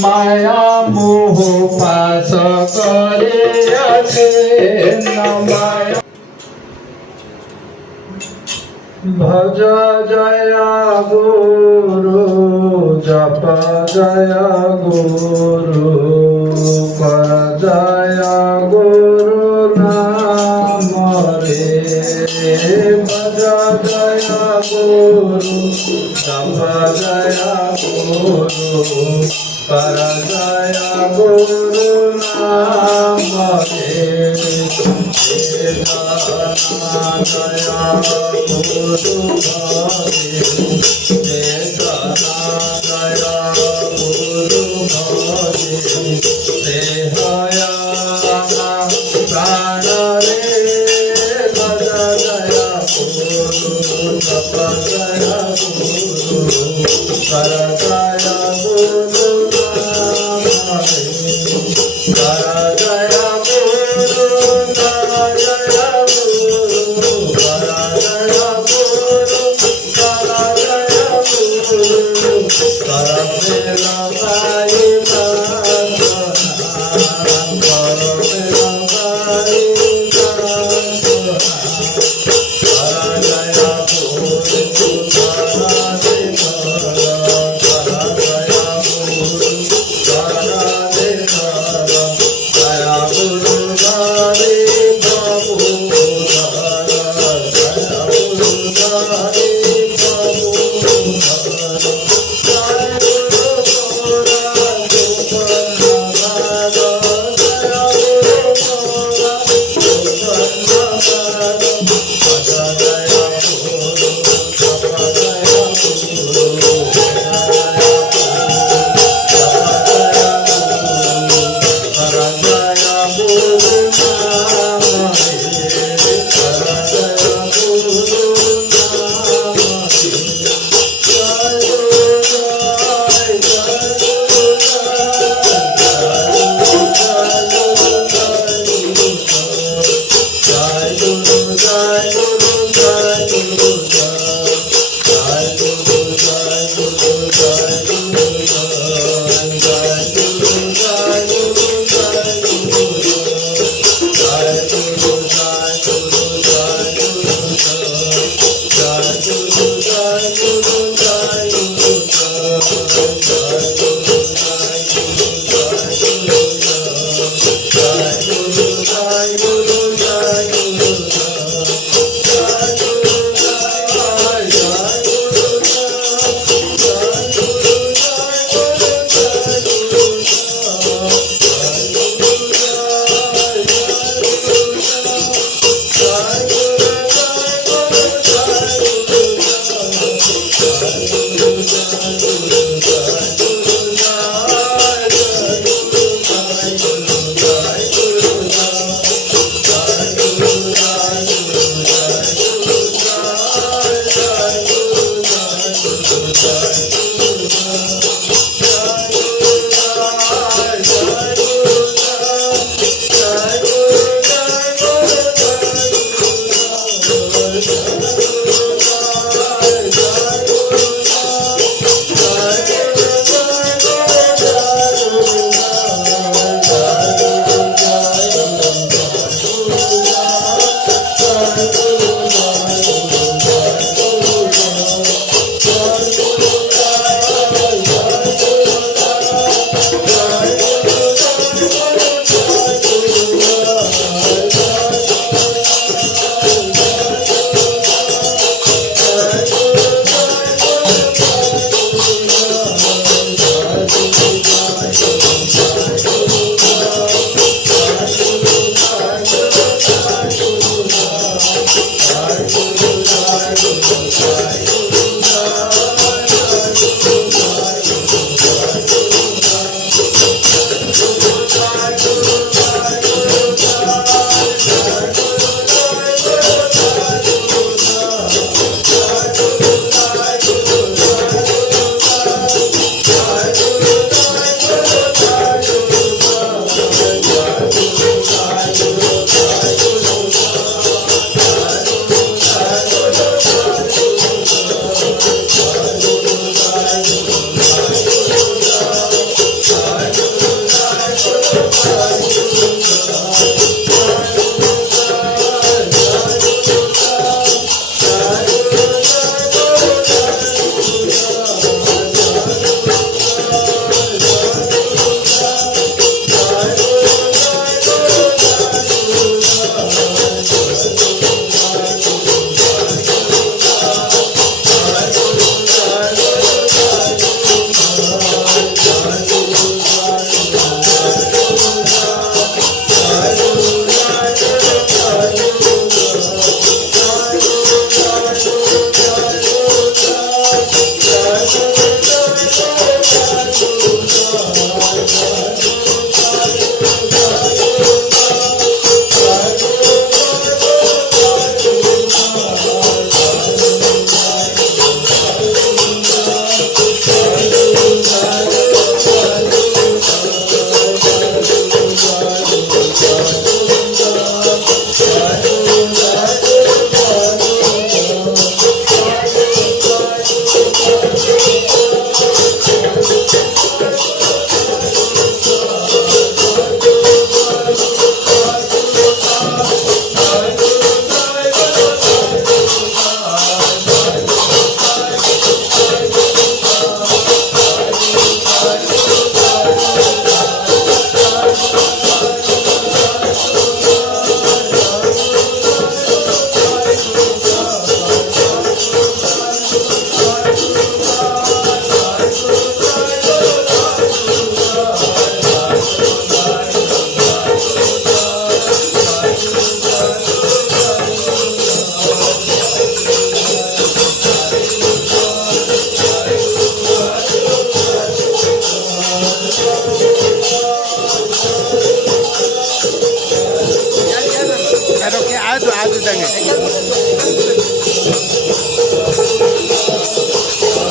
माया मोह पास करे माया भज जया गुरु जप जया गुरु कर जया गुरु नाम रे भज जया गुरु जप जया गुरु कर जया गुरु नाम रे जया गुरु भजे जया गुरु भजे हया प्राण रे भज जया गुरु जप जया गुरु कर जया गुरु नाम रे कर जया गुरु कर जया गुरु कर जया गुरु कर जया गुरु कर मेरा भाई प्रार्थना कर मेरा भाई प्रार्थना कर जया गुरु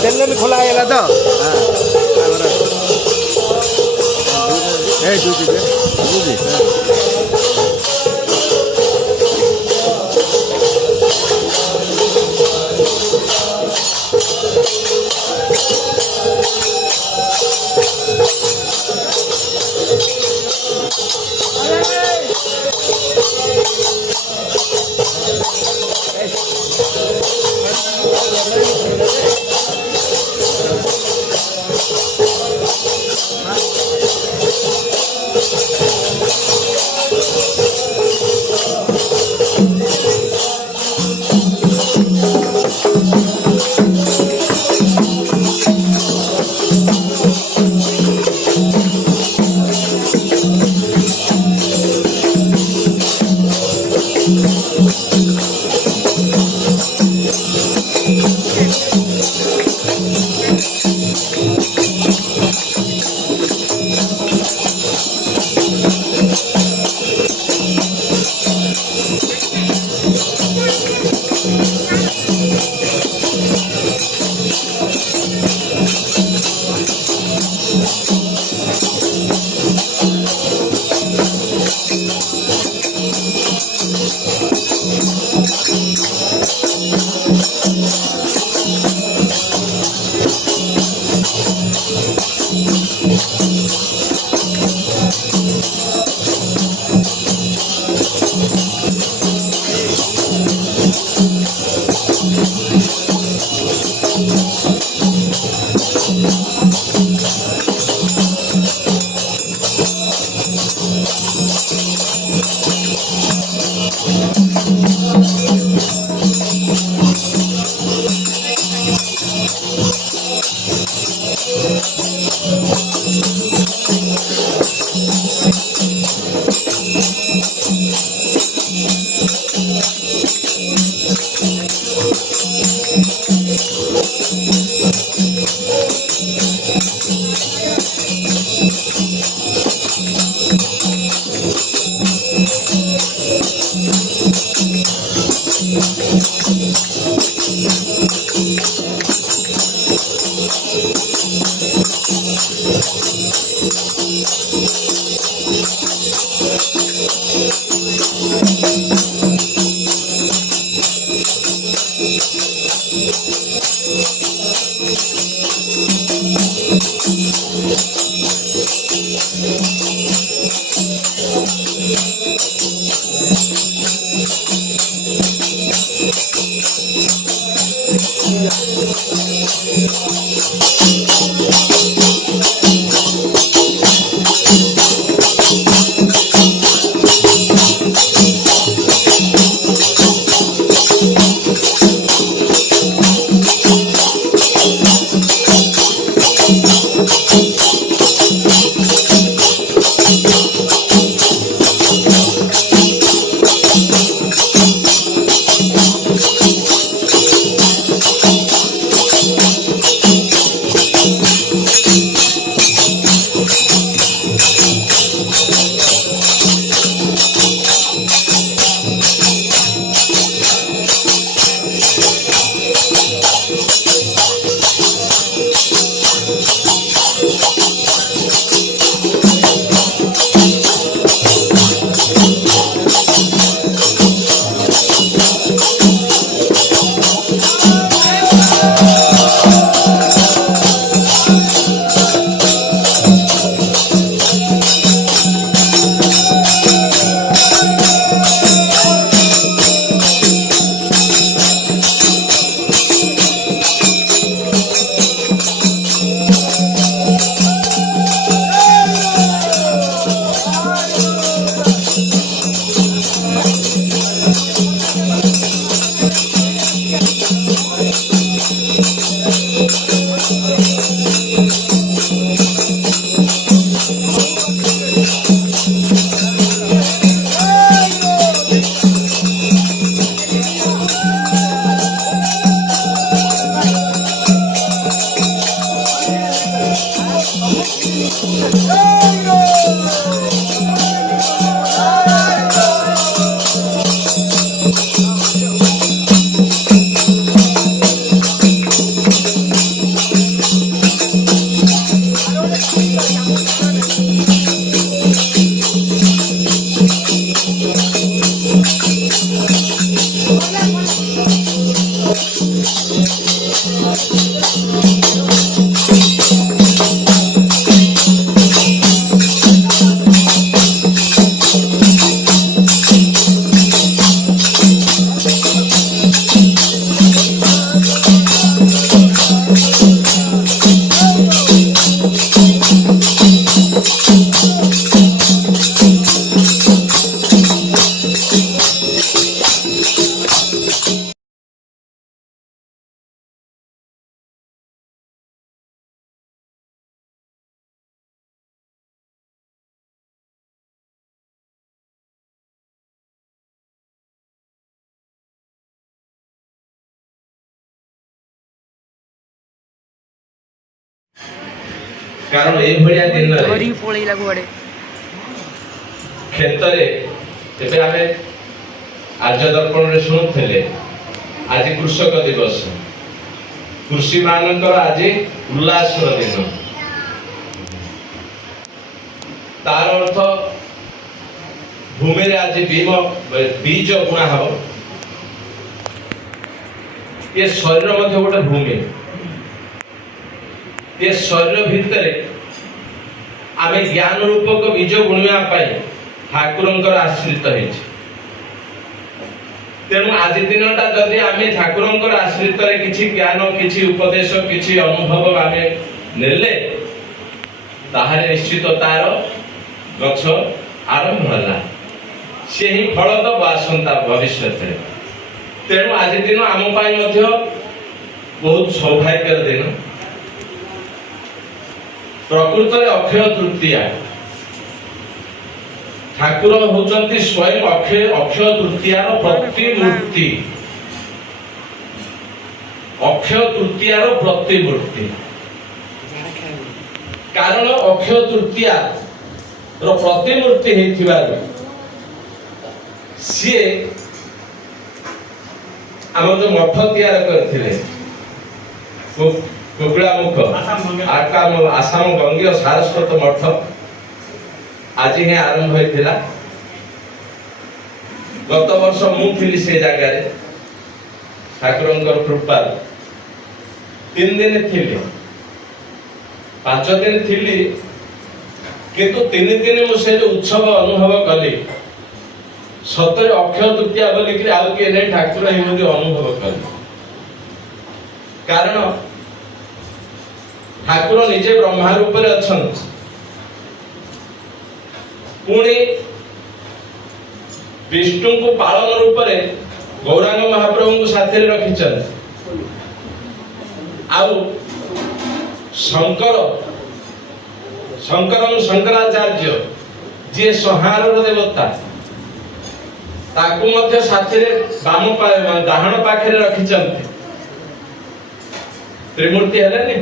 तेल खोला है तो हाँ कारण ए भलिया दिन रे क्षेत्र एबे आमे आर्य दर्पण रे सुनुथिले आज कृषक दिवस कृषि मानकर आज उल्लासर दिन तार अर्थ भूमि रे आज बीज बुणा हब ये शरीर मध्य गोटे भूमि ये शरीर भितर आमे ज्ञान रूपक बीज बुणिया ठाकुरंकर आश्रित होइछि तेणु आज दिनटा जदि आमे ठाकुरंकर आश्रित रे किछि ज्ञान किछि उपदेश किछि अनुभव आमे नेले ताहारे निश्चित तार गछ आरंभ होला से ही फल दब आसंता भविष्य तेणु आज दिन आम मध्य बहुत सौभाग्यर दिन प्रकृत अक्षय तृतीया ठाकुर होचंती स्वयं अक्षय तृतीयार प्रतिमूर्ति अक्षय तृतीयार प्रतिमूर्ति कारण अक्षय तृतीया रो प्रतिमूर्ति हेथिबार सीए आम जो मठ तैयार करथिले कुकुड़ामुख आसाम गंगीय सारस्वत मठ आज ही आरंभ होइथिला गत वर्ष मु थिली से जगह रे ठाकुरंकर कृपा 3 दिन थिली 5 दिन थिली किंतु 3 दिन मु से जो उत्सव अनुभव कली सतरे अक्षय तृतीया बोली कि आउ के नै ठाकुर ही मुझे अनुभव कली कारण ठाकुर निजे ब्रह्मा रूप रे अछन पुणी विष्णु को पालन रूप रे गौरांग महाप्रभु को साथी रखिछन आउ शंकराचार्य जे संहार देवता ताकू मध्य साथी रे डाहण पाखे रखिछन त्रिमूर्ति हेलेनी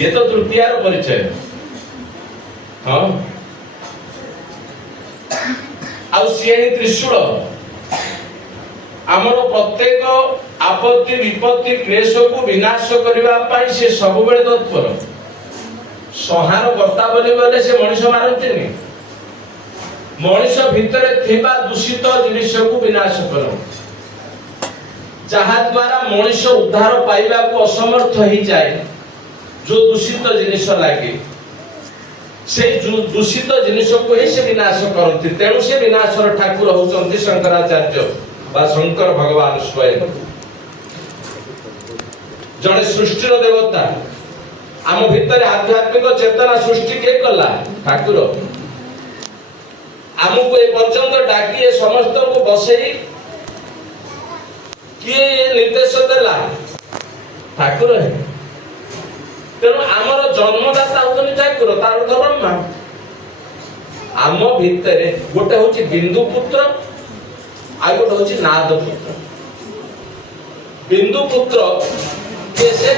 ये तो तृतीयार परिचय हाँ आउ सी त्रिशूल आमर प्रत्येक आपत्ति विपत्ति क्लेश को विनाश करने से सब बेले तत्पर संहार कर्ता बोले से मनीष मारती मनीष भितर थिबा दूषित जिनिस को विनाश कर जहा द्वारा मनीष उद्धार पाइबा को असमर्थ ही जाए जो दूषित जिनिस लगे से दूषित जिनिस को ही से विनाश करती तेणु से विनाशर ठाकुर होचंती शंकराचार्य बा शंकर भगवान स्वयं जड़े सृष्टिर देवता आम भितर आध्यात्मिक चेतना सृष्टि के कला ठाकुर आमको ए पर्यंत डाकी समस्त को बसई किए निर्देश देला ठाकुर है तेणु आमर जन्मदाता होचन ठाकुर तार अर्थ ब्रह्मा आम भितर गोटे होची बिंदु पुत्र आ गोटे होची नाद पुत्र बिंदु पुत्र कैसे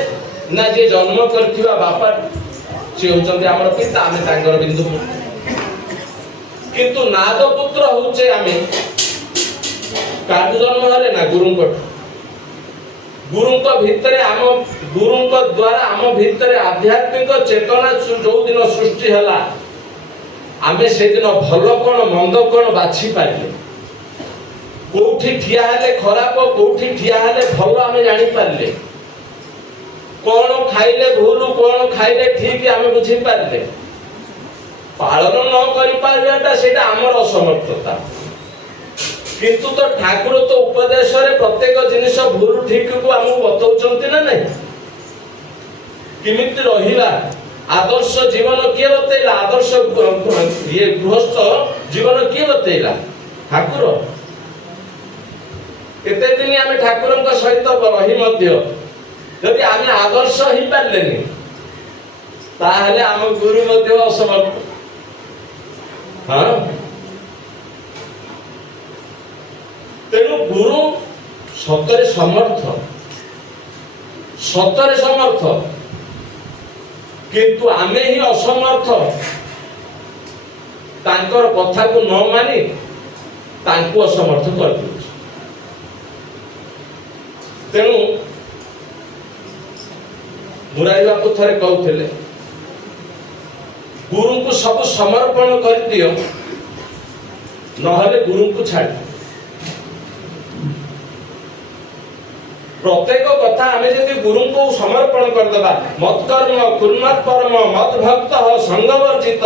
ना जे जन्म करथिबा बापा से होचन हमर पिता आमे तांगर बिंदु पुत्र किंतु नाद पुत्र होचे आमे काटु जन्म हले ना गुरुंको भितरे आम गुरुंको द्वारा आम भितरे आध्यात्मिक चेतना जो दिन सृष्टि हला आमे से दिन भल कोन मंद कोन बाछि पाइले कोठी ठिया हले खराब कोठी ठिया हले भल आमे जानि पारले कोन खाइले भूल कोन खाइले ठीक आमे बुझि पारले पालन न करि पारबाटा सेटा हमर असमर्थता किंतु तो ठाकुर तो उपदेश रे प्रत्येक जिनिस भूल ठीक को हमहु बतौचंती ना नहीं किमिति रहिला आदर्श जीवन के बतैला आदर्श ये गृहस्थ जीवन के बतैला ठाकुर केते दिन आमे ठाकुरଙ୍କ सहित रही मध्य यदि आमे आदर्श ही पारलेनी ताहले आम गुरु मध्य असमर्थ हां तेणु गुरु सतरे समर्थ किंतु आमे ही असमर्थ तांकर कथा को न मानी तांको असमर्थ कर दो। तेणु मुरारी बापू थरे कहते गुरु को सब समर्पण कर दियो नहले गुरु को छाड़। प्रत्येक कथा आमे जदि गुरु को समर्पण कर देबा मत कर्म कुर्मत परम मत भक्त संगवर्जित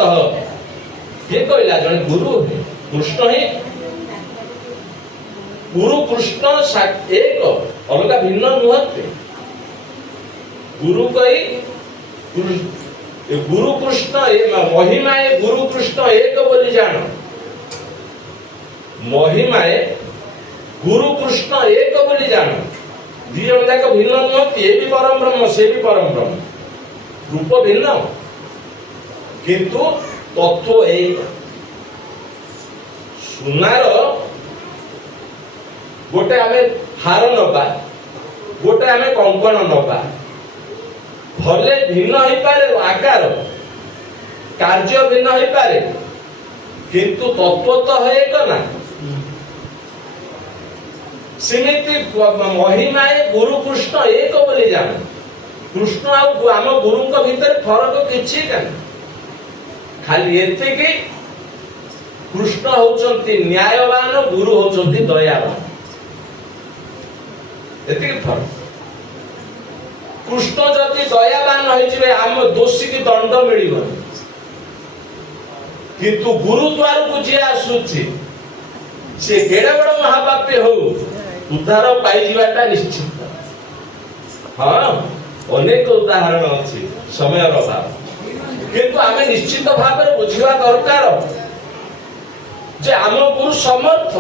ये कहला जन गुरु है कृष्ण ही गुरु कृष्ण एक अलग भिन्न नुहते गुरु कही गुरु कृष्ण महिमा गुरु कृष्ण एक बोली जान महिमा गुरु कृष्ण एक बोली जान दी जन जाक भिन्न नुहति ये भी परम ब्रह्म से भी परम ब्रह्म रूप भिन्न किंतु तत्व एक सुनार गोटे आमे हार नबा गोटे आमे कंकण नबा भले भिन्न हो पारे आकार कार्य भिन्न हो पारे किंतु तत्व तो है एक ना सिमिति महिमा गुरु कृष्ण एक बोली जान कृष्ण आम गुरु भितर फरक किछि खाली एति कि कृष्ण होचंती न्यायवान गुरु होचंती दयावान एति कि फरक कृष्ण जदि दयावान होई जिवे आम दोषी की दंड मिलिबो किंतु गुरु द्वार को जे आसुची से केडा बड़ महापापी हो उद्धार पाई जीवाटा निश्चित। हां अनेक उदाहरण अछि समय अभाव किंतु आमे निश्चित भाव में बुझिवा दरकार जे आम गुरु समर्थ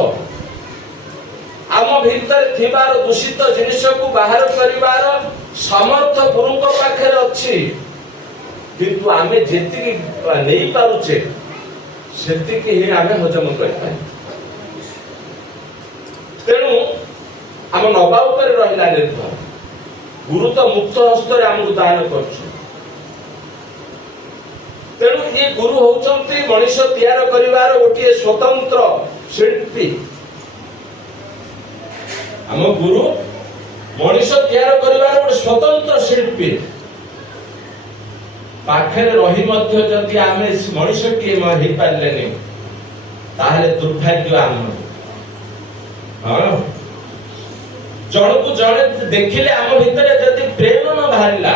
आम भीतर थिबार दूषित जिनिस को बाहर करिवार समर्थ गुरु को पाखे अछि किंतु आमे जेति नहीं पारुचे सेति के ही आमे हजम कर पाए। तेणु आम नबा ऊपर रहिला निर्भर गुरु तो मुक्त हस्त रे हमकु दान करछ। तेणु ये गुरु होचंती मनुष्य तैयार करिवार गोटे स्वतंत्र शिल्पी आम गुरु मनुष्य तैयार करिवार गोटे स्वतंत्र शिल्पी पाखरे रही मध्य जदि आमे मनुष्य के हे पारलेनी ताहले दुर्भाग्य आम। हां जण को जणे देखिले आम भितरे जदि प्रेम न बाहरिला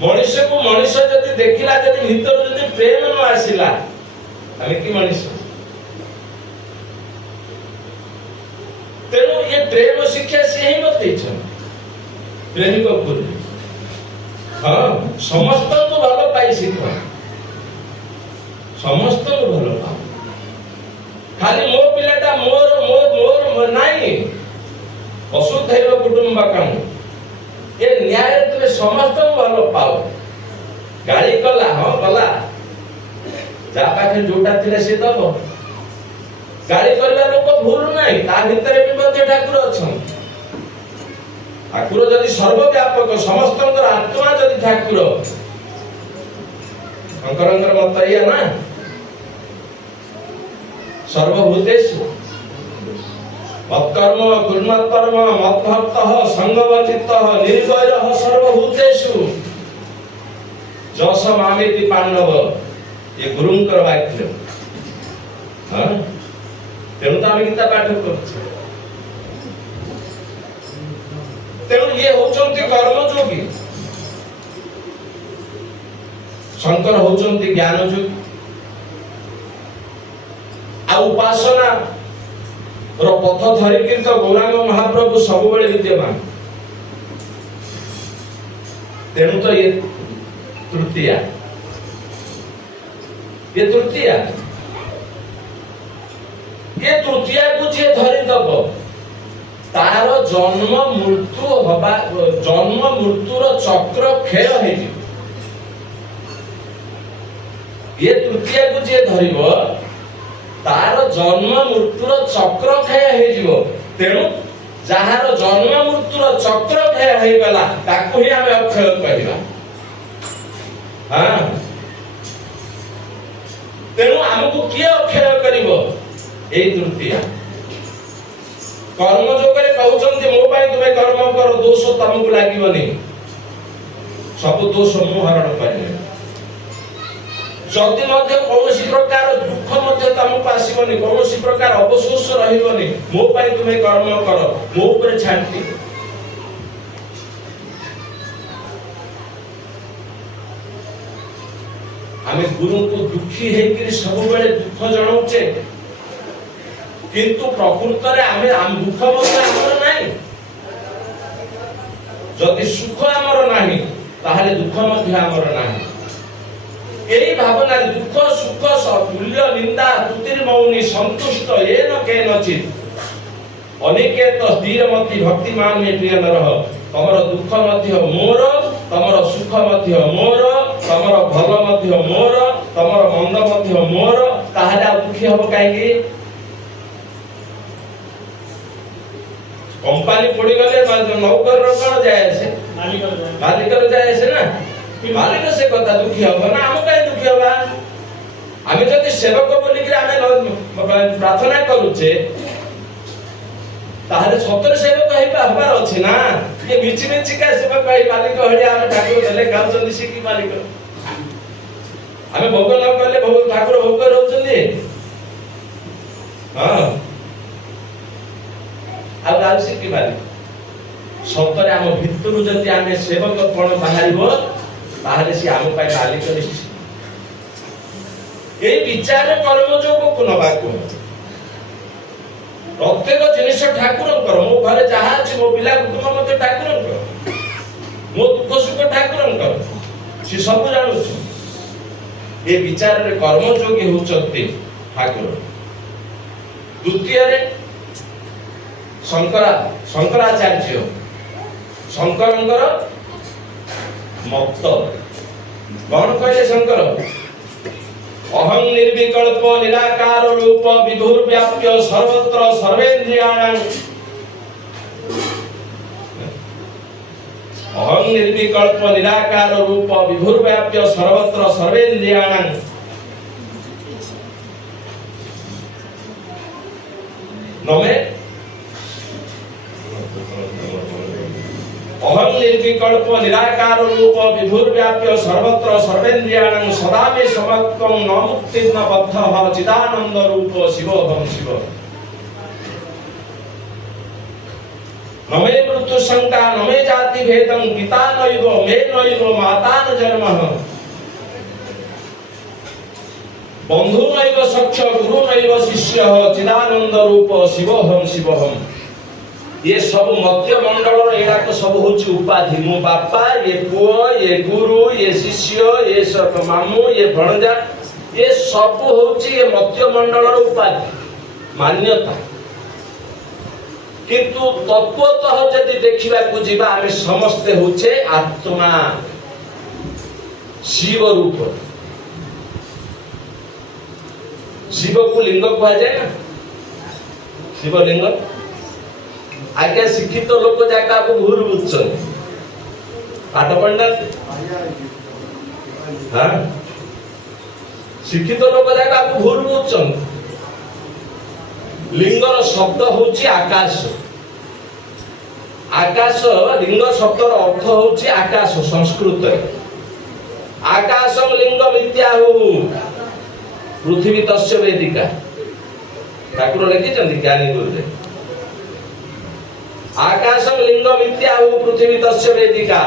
मनुष्य को मनुष्य जदि देखिला जदि भीतर जदि प्रेम न आसिला आमे की मनुष्य। तेणु ये प्रेम शिक्षा से ही मत देछन प्रेमिक को। हां समस्त को भलो पाई शिख समस्त को भलो पा खाली मो पिलाटा मोर मोर मोर नाही असुधैव कुटुंबकम ये न्याय तुमे समस्त को भलो पाओ गाली कला हां कला जा पाखे जोटा थिले से दबो गाली करला लोक भूल नाही ता भितरे भी मध्य ठाकुर अछन। ठाकुर जदि सर्वव्यापक समस्तंकर आत्मा जदि ठाकुर शंकरंकर मत या ना सर्वभूतेषु मत्कर्म कुर्मत् परम मद्भक्तः संगवर्जितः निर्वैरः सर्वभूतेषु जस मामेति पांडव ये गुरुंकर वाक्य। हां तेणु तो आम गीता पाठ कर तेणु ये होचंती कर्मयोगी शंकर होचंती ज्ञान योगी आ उपासना रो पथ धरि किंतु गौरांग महाप्रभु सब बेले विद्यमान। तेणु तो ये तृतीया को जे धरि दब तार जन्म मृत्यु हबा जन्म मृत्युर चक्र क्षय हे जी ये तृतीया को जे धरिबो तार जन्म मृत्युर चक्र क्षय हे जीवो। तेणु जहार जन्म मृत्युर चक्र क्षय हे गला ताको ही हमें अक्षय कहबा ଆମକୁ କିଏ ଅକ୍ଷୟ କରିବ? ଏଇ ତୃତୀୟା କର୍ମ ଯୋଗରେ କହୁଛନ୍ତି ମୋ ପାଇଁ ତୁମେ କର୍ମ କର, ଦୋଷ ତମକୁ ଲାଗିବନି, ସବୁ ଦୋଷ ମୁଁ ହରଣ କରିବି। ଯଦି ମଧ୍ୟ କୌଣସି ପ୍ରକାର ଦୁଃଖ ମଧ୍ୟ ତମକୁ ଆସିବନି, କୌଣସି ପ୍ରକାର ଅବଶୋଷ ରହିବନି, ମୋ ପାଇଁ ତୁମେ କର୍ମ କର, ମୋ ଉପରେ ଛାଡି। ଆମେ ଗୁରୁଙ୍କୁ ଦୁଃଖୀ ହେଇକିରି ସବୁବେଳେ ଦୁଃଖ ଜଣାଉଛେ, କିନ୍ତୁ ପ୍ରକୃତରେ ଆମେ ଦୁଃଖ ମଧ୍ୟ ଆମର ନାହିଁ। ଯଦି ସୁଖ ଆମର ନାହିଁ ତାହେଲେ ଦୁଃଖ ମଧ୍ୟ ଆମର ନାହିଁ। এই ভাবনার দুঃখ সুখ তুল্য নিন্দা তুতির মৌনি সন্তুষ্ট এন কেনচিত অনিকেত স্থিরমতি ভক্তিমান মে প্রিয় নরহ। তমর দুঃখ মধ্য মোর, তমর সুখ মধ্য মোর, তমর ভাল মধ্য মোর, তমর মন্দ মধ্য মোর, তাহলে আর দুঃখী হব কাইকি? কোম্পানি পড়ি গলে নৌকর কোন যায় আছে? মালিকর যায় আছে না? মালিক সে কথা দুঃখী হব না, আমি কাই দুঃখী হবা? আমি যদি সেবক বলি আমি প্রার্থনা করুছে তাহলে সতরে সেবক হবার আছে না? ये मिची मिची का सेवक भाई मालिक हड़िया हम ठाकुर देले खाउछन सिकी मालिक हमें भोग न करले भोग ठाकुर भोग रहउछन। हां अब आज सिकी मालिक सतरे हम भितरु जति आमे सेवक कोन बाहरिबो ताहले से हम पाई मालिक निश्चित। এই বিচার কর্মযোগ কোন বাক্য প্রত্যেক জিনিস ঠাকুরঙ্কর। মো ঘরে যাহা আছে মো পিলা কুটুম্ব মধ্যে ঠাকুরঙ্কর, মো দুঃখ সুখ ঠাকুরঙ্কর, সে ସବୁ ଜାଣୁଛୁ। ଏ ବିଚାରରେ କର୍ମଯୋଗୀ ହେଉଛନ୍ତି ଠାକୁର। ଦ୍ୱିତୀୟରେ ଶଙ୍କରାଚାର୍ଯ୍ୟ ଶଙ୍କରଙ୍କର ମତ କଣ କହିଲେ? ଶଙ୍କର अहं निर्विकल्प निराकार रूप विधुर व्याप्य सर्वत्र सर्वेन्द्रियाणां। अहं निर्विकल्प निराकार रूप विधुर व्याप्य सर्वत्र सर्वेन्द्रियाणां। नमे अहं निर्विकल्प निराकार रूप विभुर व्याप्य सर्वत्र सर्वेन्द्रियाणां सदा मे समत्वं न मुक्तिर्न बद्धः चिदानंद रूप शिवोऽहं शिव। न मे मृत्यु शंका न मे जाति भेदं पिता नैव मे नैव माता न जन्मः बंधु नैव सख्य गुरु नैव शिष्यः चिदानंद रूप शिवोऽहं शिवोऽहं। ये सब मध्य मंडल एड़ा तो सब होची उपाधि। मो बापा, ये पुओ, ये गुरु, ये शिष्य, ये सब मामू, ये भणजा, ये सब होची ये मध्य मंडल उपाधि मान्यता। किंतु तत्वतः यदि देखिबा को जीवा हमें समस्त होचे आत्मा शिव रूप। शिव को लिंग कहा जाए ना, शिव लिंग। आगे शिक्षित लोक जाका को भूल बुझछन पाठ पढ़ना। हां शिक्षित लोक जाका को भूल बुझछन। लिंगर शब्द होची आकाश। आकाश लिंग शब्दर अर्थ होची आकाश संस्कृत। आकाशं लिंग विद्याहु पृथ्वी तस्य वेदिका। ठाकुर लिखिछन्ति ज्ञानी गुरुदेव। आकाशं लिंग विद्याहु पृथ्वी तस्य वेदिका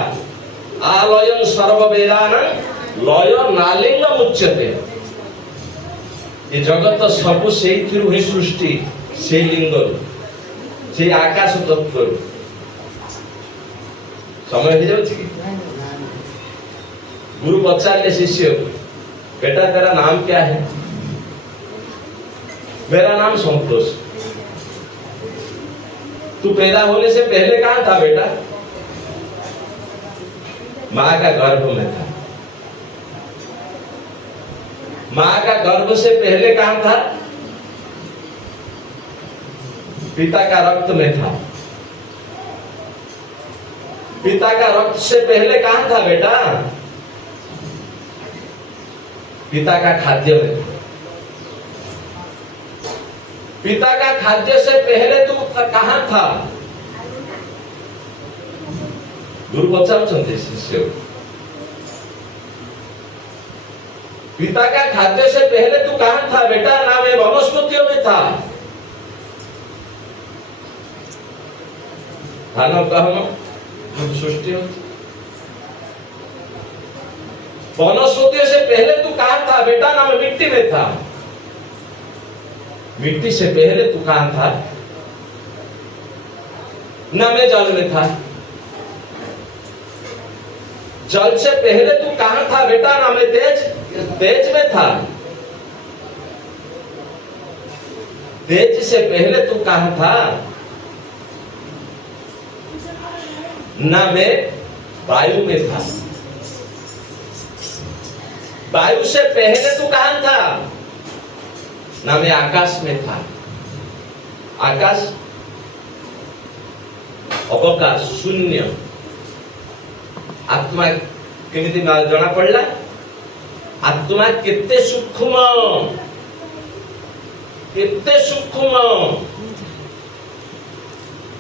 आलयं सर्व वेदानां लय नालिंग मुच्यते। ये जगत सब सेइथिरु ही सृष्टि से लिंग से आकाश तत्व। समय हो जाउछि कि गुरु पचारे शिष्य बेटा तेरा नाम क्या है? मेरा नाम संतोष। तू पैदा होने से पहले कहां था बेटा? मां का गर्भ में था। मां का गर्भ से पहले कहां था? पिता का रक्त में था। पिता का रक्त से पहले कहां था बेटा? पिता का खाद्य में था। पिता का खाद्य से पहले तू कहां था? गुरु पचारुचंदी शिष्य, पिता का खाद्य से पहले तू कहां था बेटा? ना मैं वनस्पतियों में था। खाना कहम सृष्टि होती। वनस्पतियों से पहले तू कहां था बेटा? ना मैं मिट्टी में था। मिट्टी से पहले तू कहां था? ना मैं जल में था। जल से पहले तू कहां था बेटा? ना मैं तेज में था। तेज से पहले तू कहां था? ना मैं वायु में था। वायु से पहले तू कहां था? ना मैं आकाश में था। आकाश अवकाश शून्य। आत्मा केमिति जना पड़ला? आत्मा केते सूक्ष्म, केते सूक्ष्म।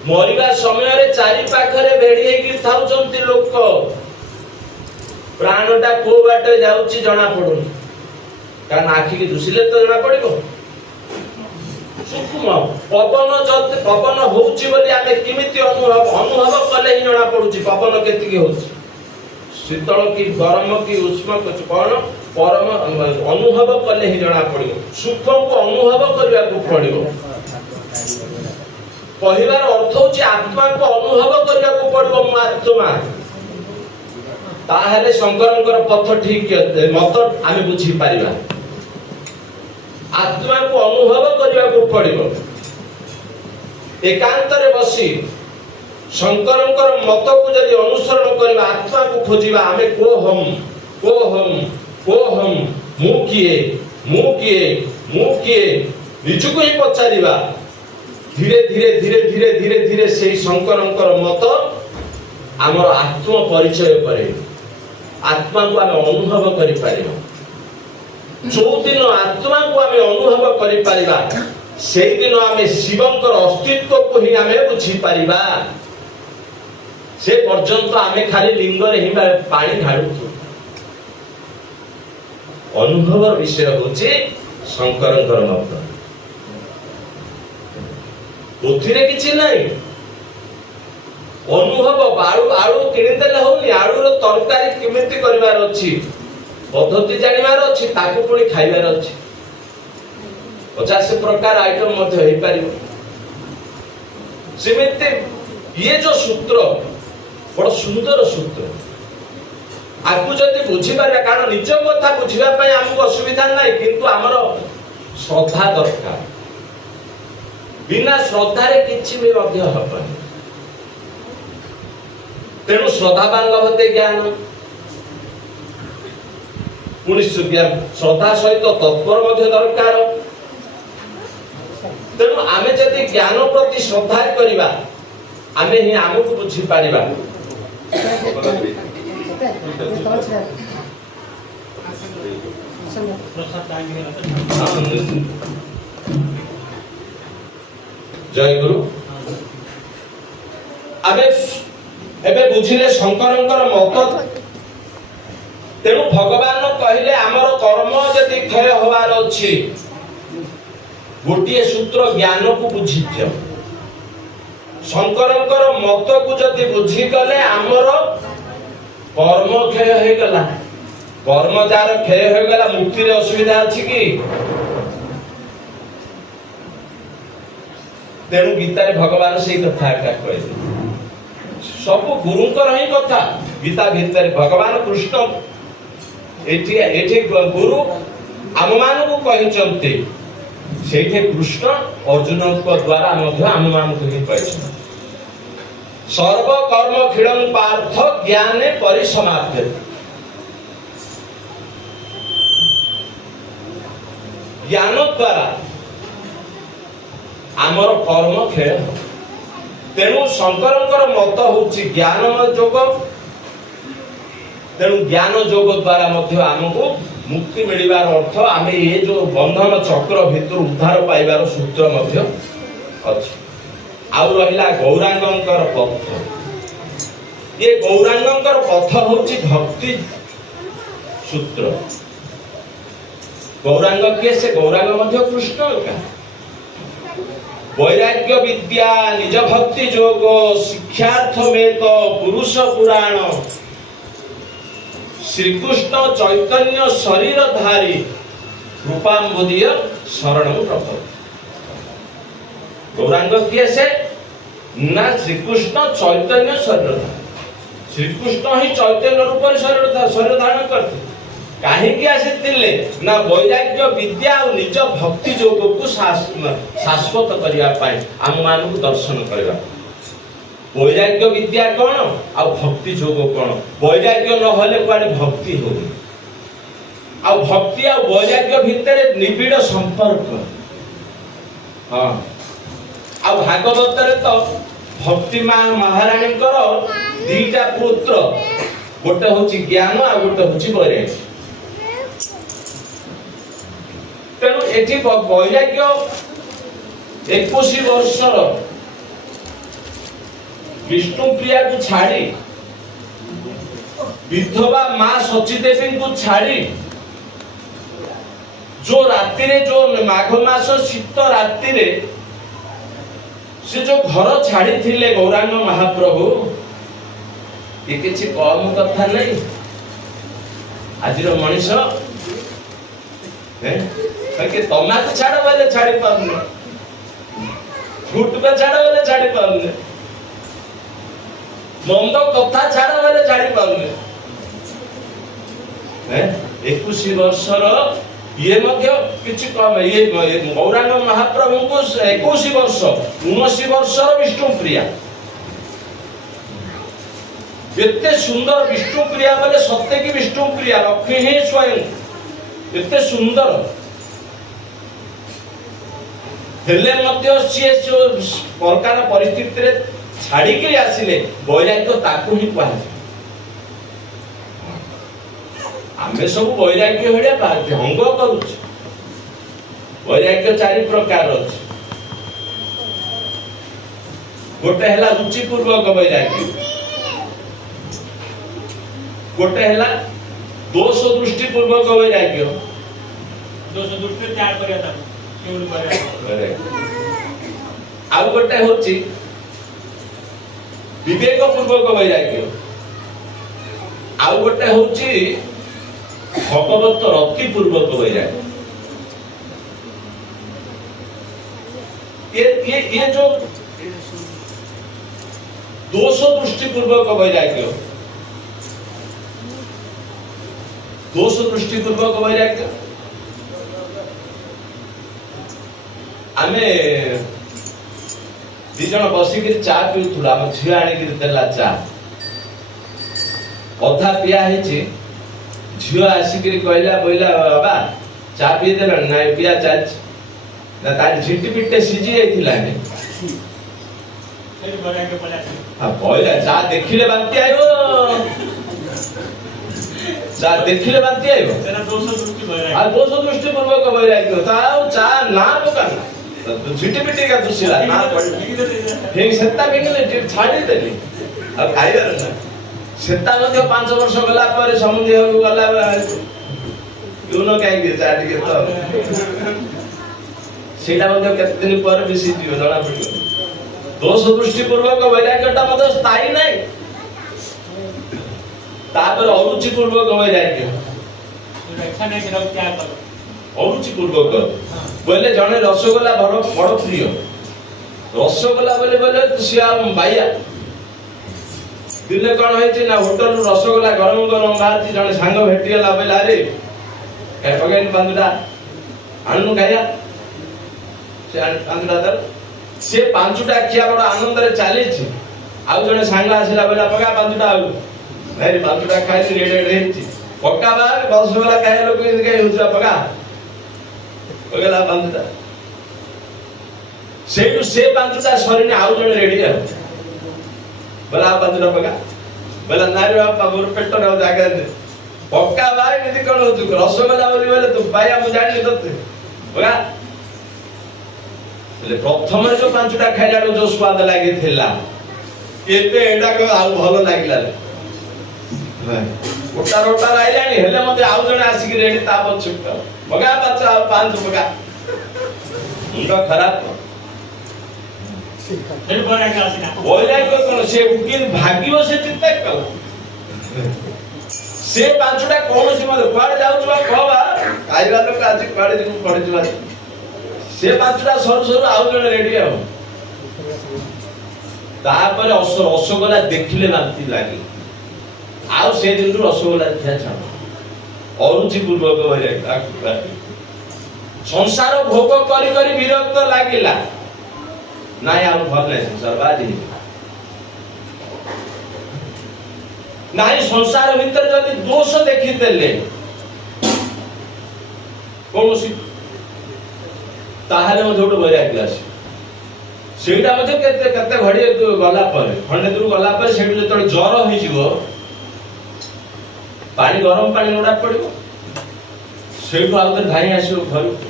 मरिबा समय रे चारि पाखरे भेड़ी हेकि थाउचंती लोक, प्राणटा को बाटे जाउची जना पडुनी, कारण आखि के दुसिले तो जना पड़िबो। सूक्ष्म पवन होउची बोली आमे किमिति अनुभव कले ही जना पडुची पवन केति के होउची, शीतल की गरम की उष्ण कुछ कौन परम अनुभव कले ही जना पड़िबो। सुख को अनुभव करबा को पड़िबो। कहिबार अर्थ होची आत्मा को अनुभव करबा को पड़िबो। मो आत्मा ताहेले शंकरंकर पथ ठीक मत आमे बुझी पारिबा। आत्मा को अनुभव करबा को पड़िबो। एकांत रे बसी शंकरंकर मत को यदि अनुसरण करबा, आत्मा को खोजिबा, आमे को हम मु किए निजुको ही पचारिबा, धीरे धीरे से शंकरंकर मत आमर आत्म परिचय करे। आत्मा को आमे अनुभव करि पारिबा। जो दिन आत्मा को आमे अनुभव करि पारिबा, सेही दिन आमे शिवंकर अस्तित्व को ही आमे बुझी पारिबा। से पर्यंत आमे खाली लिंग रे ही पानी ढाळुथु। अनुभव विषय होचे शंकरंकर मत। बुद्धिरे किछि नाही। अनुभव आळू किनि देले होनी, आळू रो तरकारी किमिति करिवार अछि, पद्धति जानिवार अछि, ताकू पुणी खाइबार अछि। 50 प्रकार आइटम मध्ये होई पारिबो। सेमिति ये जो सूत्र बड़ सुंदर सूत्र, आकु जदि बुझी पारे, कारण निज कथा बुझिबा पय हमको असुविधा नाही, किंतु हमर श्रद्धा दरकार। बिना श्रद्धा रे किछि भी मध्य हबनी। तेणु श्रद्धावान लभते ज्ञान। पुणी श्रद्धा सहित तत्पर मध्य दरकार। तेणु आमे जदि ज्ञान प्रति श्रद्धा करिबा, आमे ही आमको बुझी पारिबा। जय गुरु। आमे एबे बुझिले शंकरंकर मत। तेणु भगवान कहिले आमर कर्म यदि क्षय होवार अछि, गोटिए सूत्र ज्ञान को बुझी दियो। शंकरंकर मत को यदि बुझी गले आमर कर्म क्षय हो गला। कर्म जार क्षय हो गला, मुक्ति रे असुविधा अछि कि? तेणु गीता रे भगवान सेही कथा कहले। सब गुरुंकर ही कथा गीता भीतर भगवान कृष्ण एठी गुरु आम मान को कहिचंते, सेठे कृष्ण अर्जुन को द्वारा मध्य आम मान को ही कहिछन। सर्व कर्म खिलं पार्थ ज्ञाने परिसमाप्य। ज्ञान द्वारा आमर कर्म क्षय। तेणु शंकरंकर मत होची ज्ञान योग। तेणु ज्ञान योग द्वारा मध्य आमको मुक्ति मिलिबार अर्थ आमे ये जो बंधन चक्र भीतर उद्धार पाइबार सूत्र मध्य अछि। आउ रहिला गौरांगंकर पथ। ये गौरांगंकर पथ होछि भक्ति सूत्र। गौरांग के से गौरांग मध्य कृष्ण का वैराग्य विद्या निज भक्ति योग शिक्षार्थ में तो पुरुष पुराण श्री कृष्ण चैतन्य शरीर धारी रूपाम्बुदीय शरण प्रभु। गौरांग किए से ना श्री कृष्ण चैतन्य शरीर धारी। श्री कृष्ण ही चैतन्य रूप शरीर धारण करते कहीं आसीले ना वैराग्य विद्या और निज भक्ति योग को शाश्वत करने आम मान दर्शन करने। वैराग्य विद्या कौन आ भक्ति योग कौन? वैराग्य न कुआडे भक्ति हो आ भक्ति आ वैराग्य भितर निबिड़ संपर्क। हाँ आ भागवत रे तो भक्ति मां महारानी दीटा पुत्र गोटे होची ज्ञान आ गोटे होची वैराग्य। तेणु एठी वैराग्य 21 वर्षर विष्णुप्रिया को छाड़ी विधवा मां सची देवी को छाड़ी जो राति रे जो माघ मास शीत राति रे से जो घर छाड़ी थिले गौरांग महाप्रभु ये किछि कम कथा नहीं। आज मनीष कि तमाकू छाड़ बोले छाड़ी पारुने, गुटका छाड़ बोले छाड़ी पारुने, मंद कथा छाड़ बोले छाड़ी पारुने। 21 वर्षर ये मध्य किछि कम ये गौरांग महाप्रभु को 21 वर्ष 19 वर्षर विष्णुप्रिया एते सुंदर विष्णुप्रिया बोले सत्य की विष्णुप्रिया लक्ष्मी ही स्वयं एते सुंदर हेले मध्य सी जो प्रकार परिस्थिति रे छाड़ी के आसिले वैराग्य ताकू ही कहा। आमे सब वैराग्य हेड़े भंग करूछ। वैराग्य 4 प्रकार अछि। गोटे हला रुचि पूर्वक वैराग्य, गोटे हला दोष दृष्टि पूर्वक वैराग्य, दोष दृष्टि त्याग करिया था केवल वैराग्य। आउ गोटे होची विवेक पूर्वक वैराग्य, आउ गोटे होची भगवत रति पूर्वक वैराग्य। ये जो दोष दृष्टि पूर्वक वैराग्य, दोष दृष्टि पूर्वक वैराग्य आमे दी जन बसिक चा पीउथुला हम झियो आनिक देला चा अधा पिया हेची झियो आसिक कहला बोला बाबा चा पी देला ना पिया चा ना तार झिटी पिटे सिजी जाइथिला ने सेठी बरा के पला आ बोला चा देखिले बांती आइबो चा देखिले बांती आइबो सेना दोष दृष्टि वैराग्य आ दोष दृष्टि पूर्वक वैराग्य ता चा ना दुकान तो झिटी पिटी का दुसिला ना हे सत्ता बेगले छाडी देली अब खाइबार ना सेता मध्ये 5 वर्ष गला पर समुद्र हो गला यूनो काई के चा के तो सेटा मध्ये केते दिन पर बिसी दियो जणा पडियो। दोष दृष्टि पूर्वक वैराग्यटा मध्ये स्थायी नाही। तापर अरुचि पूर्वक वैराग्य रक्षा नहीं करो क्या करो अरुचि पूर्वक बोले जने रसगोला बड़ प्रिय रसगोला बोले बोले सिया बाइया दिने कौन है ना होटल रसगोला गरम गरम बाहर जने सांग भेटी गला बोले अरे ए पगेन पांचटा आनु खाया से पांचटा दर से पांचटा खिया बड़ आनंद रे चाली छी आउ जने सांग आसिला बोला पगा पांचटा आउ नहीं पांचटा खाई रेडे छी पक्का बा रसगोला खाए लोग इनके हुआ पगा पगला पांचटा सेटू से पांचटा सरी ने आउ जने रेडी है बोला पांचटा पगा बोला नारी बापा मोर पेट रे जागा दे ପକ୍କା ଭାଇ ଏମିତି କଣ ହଉଛୁ ରସଗୋଲା ବୋଲି ବୋଲେ ତୁ ଭାଇ ମୁଁ ଜାଣିଲି ତତେ ବଗା ହେଲେ ପ୍ରଥମରେ ଯୋଉ ପାଞ୍ଚଟା ଖାଇଲା ବେଳକୁ ଯୋଉ ସ୍ୱାଦ ଲାଗିଥିଲା ଏବେ ଏଟାକ ଆଉ ଭଲ ଲାଗିଲାନି ଗୋଟା ରୋଟା ଆଇଲାଣି ହେଲେ ମତେ ଆଉ ଜଣେ ଆସିକି ରେଡି ତା ପଛକୁ ବଗା ପାଛ ଆଉ ପାଞ୍ଚ ବଗା ମୁଣ୍ଡ ଖରାପ ବୈରାଗ୍ୟ କଣ ସେ ଭାଗିବ ସେ ଚିନ୍ତା କଲା ସେ ପାଞ୍ଚଟା କୌଣସି ମତେ କୁଆଡେ ଯାଉଛୁ କହବା ଖାଇବା ଲୋକ ଆଜି କୁଆଡେ ଯିବୁ ପଡିଯିବା ସେ ପାଞ୍ଚଟା ସରୁ ସରୁ ଆଉ ଜଣେ ରେଡି ଆଉ ତାପରେ ରସଗୋଲା ଦେଖିଲେ ବାନ୍ତି ଲାଗେ ଆଉ ସେ ଦିନରୁ ରସଗୋଲା ଖିଆ ଛାଡ଼ ଅରୁଚି ପୂର୍ବକ ସଂସାର ଭୋଗ କରି କରି ବିରକ୍ତ ଲାଗିଲା ନାଇଁ ଆଉ ଭଲ ନାହିଁ ସଂସାର ବାଜି ନାଇଁ ସଂସାର ଭିତରେ ଯଦି ଦୋଷ ଦେଖିଦେଲେ କୌଣସି ତାହେଲେ ମଧ୍ୟ ଗୋଟେ ବୈରାଗ୍ୟ ଆସେ ସେଇଟା ମଧ୍ୟ କେତେ କେତେ ଘଡ଼ି ଗଲା ପରେ ଖଣ୍ଡେ ଦୂର ଗଲା ପରେ ସେଇଠୁ ଯେତେବେଳେ ଜ୍ୱର ହେଇଯିବ ପାଣି ଗରମ ପାଣି ଲୋଡ଼ା ପଡିବ ସେଇଠୁ ଆଉ ଥରେ ଧାଇଁ ଆସିବ ଘରକୁ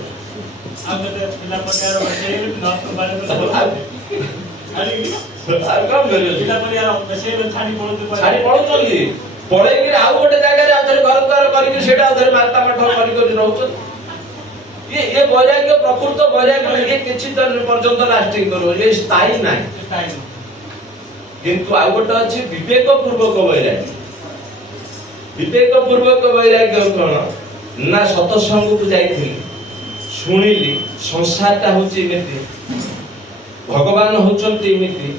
ପଳେଇକି ଆଉ ଗୋଟେ ଜାଗାରେ ଆଉ ଥରେ ଘର ଦ୍ୱାର କରିକି ସେଇଟା ଆଉ ଥରେ ମାତା ମାଠ କରି ରହୁଛନ୍ତି ये वैराग्य प्रकृत वैराग्य ये किछि त पर्यंत लास्टिंग करो ये स्थायी नाही किंतु आ गोटे अछि विवेक पूर्वक वैराग्य कोन ना सत्संग को जाइथिली सुनिली संसार का होची इमिति भगवान होचंती इमिति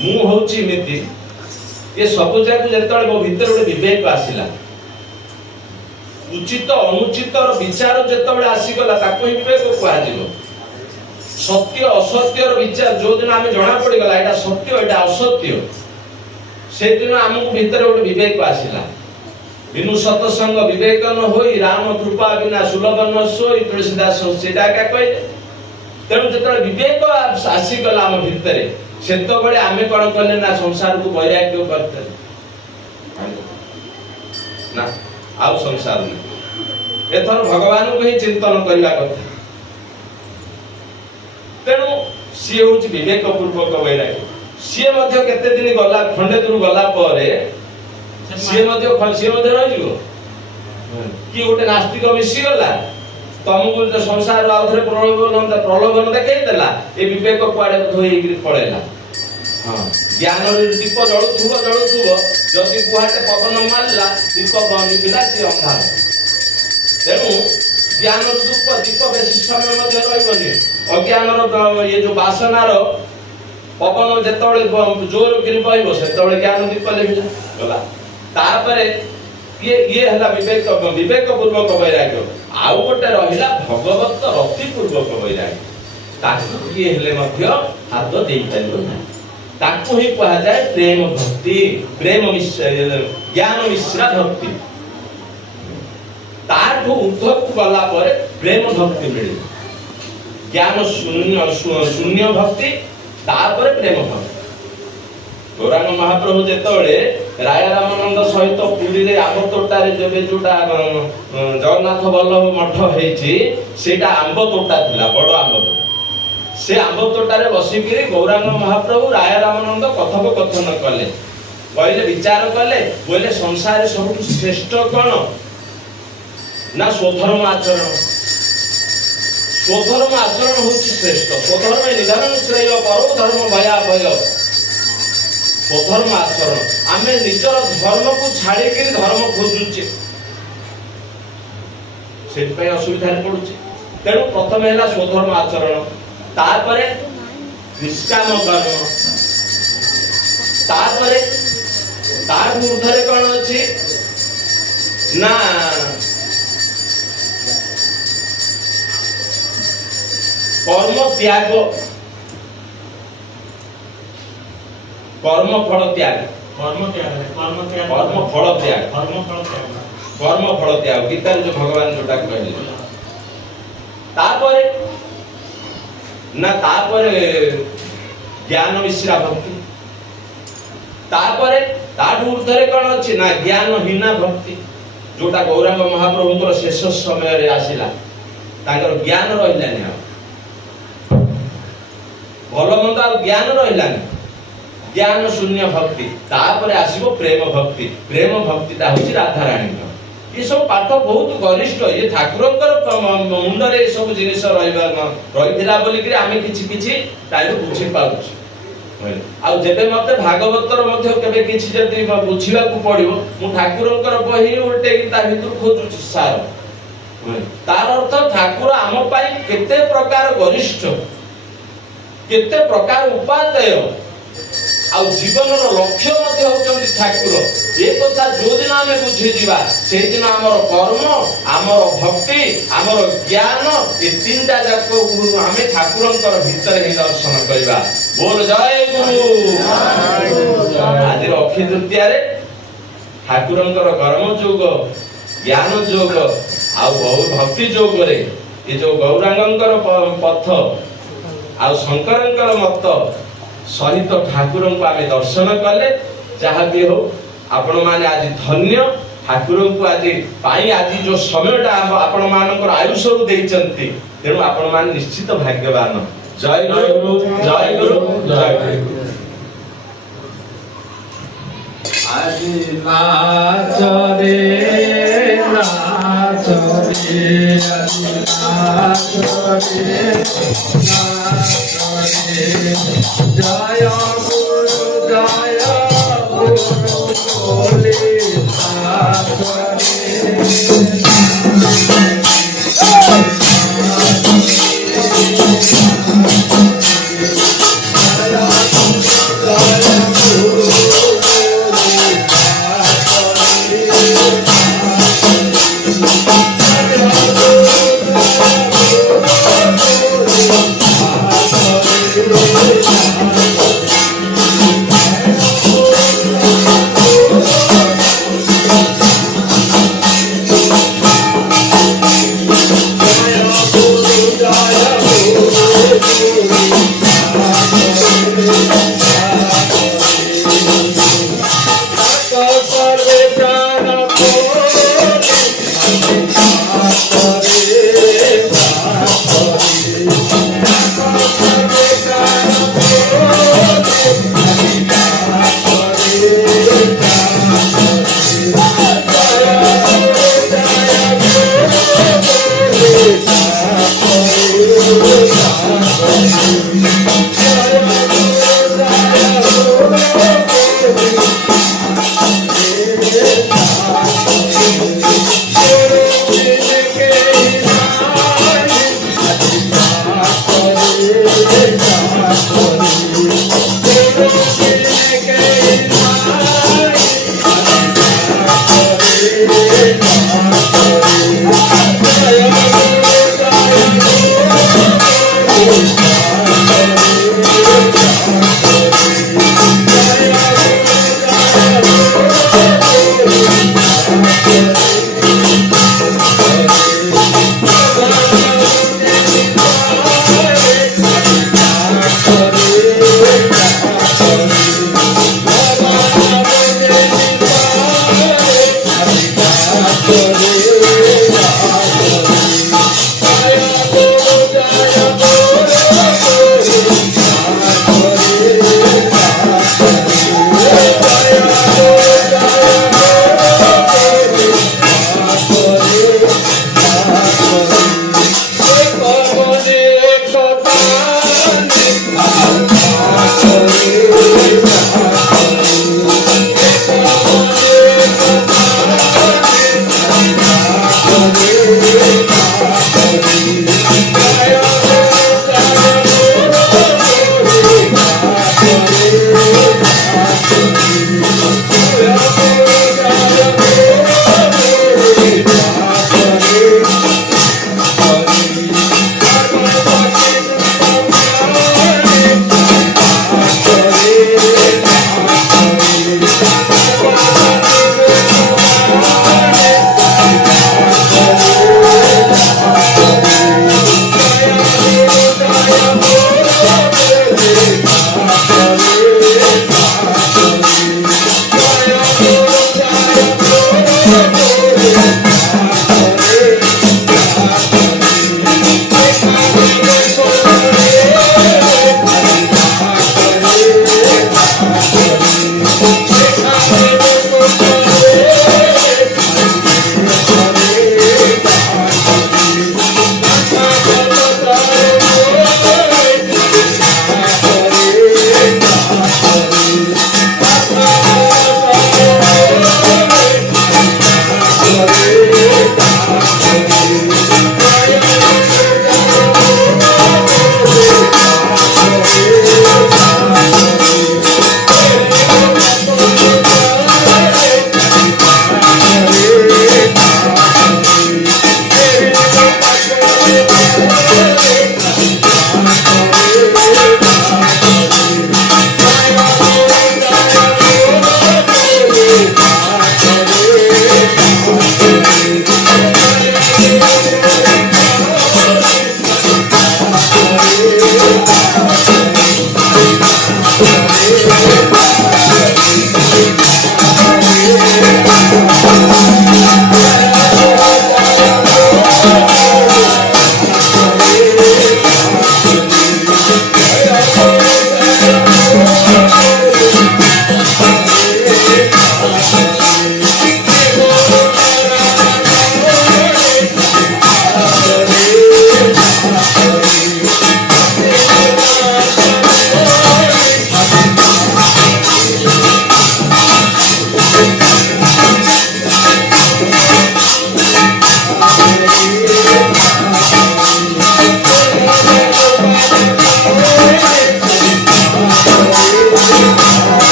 मु होची इमिति ये सब जाक जेतले मो भीतर ଗୋଟେ विवेक आसिला उचित अनुचित विचार जेतबे आसीगला ताको ही विवेक कुआजिबो सत्य असत्य विचार जो दिन आमे जणा पड़ी गला एटा सत्य एटा असत्य से दिन हमकु भीतर ଗୋଟେ विवेक आसिला बिनु सत्संग विवेक न होई राम कृपा बिना सुलभ न सोई तुलसीदास सेटा का कहले तेणु जेतबे विवेक आसीगला हम भीतर सेतो बळे आमे कोन करले ना संसार को वैराग्य करते ना आउ संसार में एथर भगवान को ही चिंतन करबा कथा तेणु सी होची विवेक पूर्वक वैराग्य सी मध्य केते दिन गला खंडे दूर गला परे सी मध्य रह जिवो कि गोटे नास्तिक मिसी गला तुमको जो संसार आउ थरे प्रलोभन देखाई देला ए विवेक कुआडे धोई पड़ेला हां ज्ञान दीप जळुथुबो जदि कुहाटे पवन मारला दीप बनी पिला सी अंधार तेणु ज्ञान दीप बेसी समय मध्य रहबनी अज्ञान ये जो वासनार पवन जेतबे जोर गिरी बहिबो सेतबे ज्ञान दीप लेबिला गला तापरे ये हला विवेक पूर्वक वैराग्य आउ गोटे रहिला भगवत रति पूर्वक वैराग्य ताकू ये हेले मध्य हाथ देई परिबो ना ताकू ही कहा जाए प्रेम भक्ति प्रेम ज्ञान मिश्रा भक्ति ताठू ऊर्ध्व गला पर प्रेम भक्ति मिले ज्ञान शून्य भक्ति तापर प्रेम भक्ति गौरांग महाप्रभु जेतबे राय रामानंद सहित पुरी रे आंब तोटारे जेबे जोटा जगन्नाथ वल्लभ मठ हेछि सेटा आंब तोटा थिला बड़ आंब तोटा से आंब तोटारे बसिकिरी गौरांग महाप्रभु राय रामानंद कथन कले कहले विचार कले बोले संसार सबटु श्रेष्ठ कोन ना स्वधर्म आचरण होछि श्रेष्ठ स्वधर्म निधारण श्रेय परो धर्म भया भय स्वधर्म आचरण आमे निजर धर्म को छाड़ी के धर्म खोजुचे सेट पे असुविधा पड़ुचे तेणु प्रथम हैला स्वधर्म आचरण तापरे निष्काम कर्म तापरे तार ऊर्ध्वरे कोन अछि ना कर्म त्याग कर्म फल त्याग गीता जो भगवान जोटा कहले तापरे ना तापरे ज्ञान मिश्रा भक्ति तापरे ताठू ऊर्ध्वरे कोन अछि ना ज्ञान हीना भक्ति जोटा गौरांग महाप्रभुଙ୍କର शेष समय रे आसिला तांकर ज्ञान रहिलानी भल मंद ज्ञान रहिलानी ज्ञान शून्य भक्ति तापर आसीबो प्रेम भक्ति ता होची राधा रानी ये सब पाठ बहुत घनिष्ठ ये ठाकुरंकर मुंडरे सब जिनिस रहिला बोली कि आमे किछि ताइरो बुझी पाउछ आ जेबे मते भागवतर मध्ये केबे किछि जति बुझिबा को पड़िबो मु ठाकुरंकर बही उल्टे ता भितर खोजुछि सार तार अर्थ ठाकुर आम पाई केते प्रकार घनिष्ठ केते प्रकार उपादेय आ जीवन लक्ष्य मध्ये होचंती ठाकुर ए कथा जो दिन आमे बुझी दिबा से दिन हमर कर्म हमर भक्ति हमर ज्ञान ए तीनटा जाको आमे ठाकुरंकर भीतर ही दर्शन करबा बोल जय गुरु आज अक्षय तृतीया रे ठाकुरंकर कर्म जोग ज्ञान जोग आ भक्ति जोग रे ए जो गौरांगंकर पथ आ शंकरंकर मत सहित ठाकुर को आमे दर्शन कले जहाँ भी हो आपण माने आज धन्य ठाकुर को आज पाई आज जो समयटा आपण मानकर आयुष रु देइचंती तेणु आपण मान निश्चित भाग्यवान जय गुरु जय गुरु जय गुरु आज नाच रे नाच रे नाच रे जय गुरु बोले नाच रे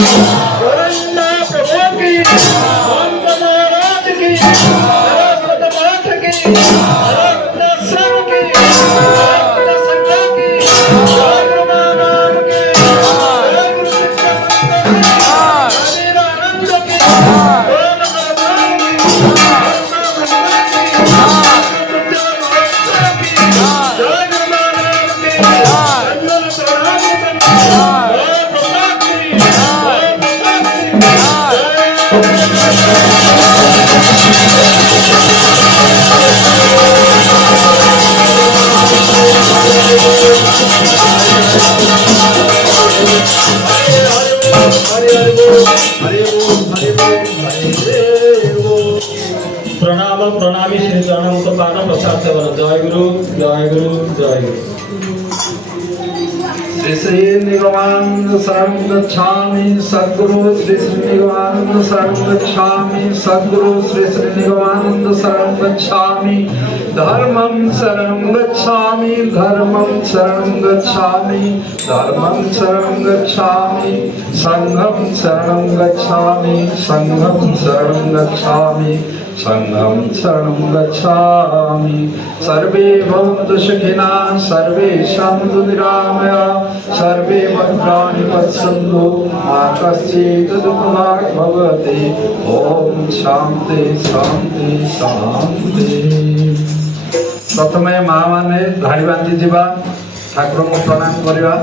गोविंदा प्रभु की संत महाराज की भगवत पाठ की भगवत संघ की भगवत संघ की जय गुरु महाराज की जय गुरु सच्चिदानंद की हरिरानंद की बोल भगवान की जय गुरु महाराज की अंजन प्रणाम प्रणाम प्रणामी श्री चरण तो पान प्रसाद सेवन जय गुरु जय गुरु जय गुरु श्री श्री निगमानंद शरण गच्छामि सद्गुरु श्री श्री निगमानंद शरण गच्छामि सद्गुरु श्री श्री निगमानंद शरण गच्छामि धर्मं शरणं गच्छामि धर्मं शरणं गच्छामि धर्मं शरणं गच्छामि संघं शरणं गच्छामि संघं शरणं गच्छामि संघं शरणं गच्छामि सर्वे भवन्तु सुखिनः सर्वे सन्तु निरामयाः सर्वे भद्राणि पश्यन्तु मा कश्चित् दुःखभाग् भवति ओम शांति शांति शांति। प्रथमे माँ माने धाड़ी बांधि जीवा ठाकुर को प्रणाम करिवा।